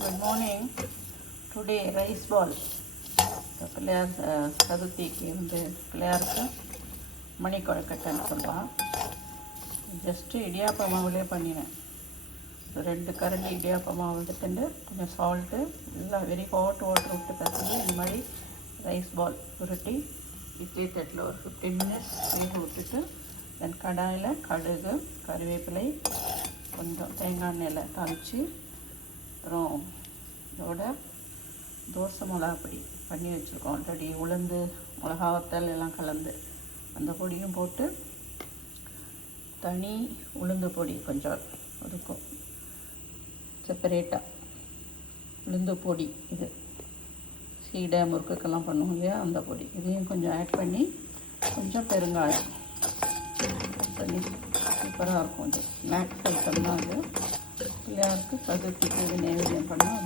Good morning. Today rice ball. Pillaiyar சதுர்த்திக்கு பிள்ளையாருக்கு மணி கொழுக்கட்டைன்னு சொல்லலாம். ஜஸ்ட்டு இடியாப்ப மாவுலேயே பண்ணினேன். 2 கரண்டி இடியாப்ப மாவு எடுத்துட்டு கொஞ்சம் சால்ட்டு எல்லாம் வெரி ஹாட் வாட்டர் விட்டு பிசைஞ்சு இந்த மாதிரி ரைஸ் பால் உருட்டி இட்லி தட்டில் ஒரு 15 மினிட்ஸ் வேக விட்டுட்டு தென் கடாயில் கடுகு கருவேப்பிலை கொஞ்சம் தேங்காய் எண்ணெயில் தாளித்து அப்புறம் இதோட தோசை மிளகா பொடி பண்ணி வச்சுருக்கோம். ஆல்ரெடி உளுந்து மிளகா வத்தல் எல்லாம் கலந்து அந்த பொடியும் போட்டு தனி உளுந்து பொடி கொஞ்சம் இருக்கும் செப்பரேட்டாக உளுந்து பொடி, இது சீடை முறுக்குக்கெல்லாம் பண்ணுவோம் இல்லையா அந்த பொடி, இதையும் கொஞ்சம் ஆட் பண்ணி கொஞ்சம் பெருங்காயம் பண்ணி சூப்பராக இருக்கும். இது ஸ்நாக்ஸ் ஐட்டம் தான். அது பிள்ளையாருக்கு சதுர்த்திக்கு இது நைவேத்தியம் பண்ணால்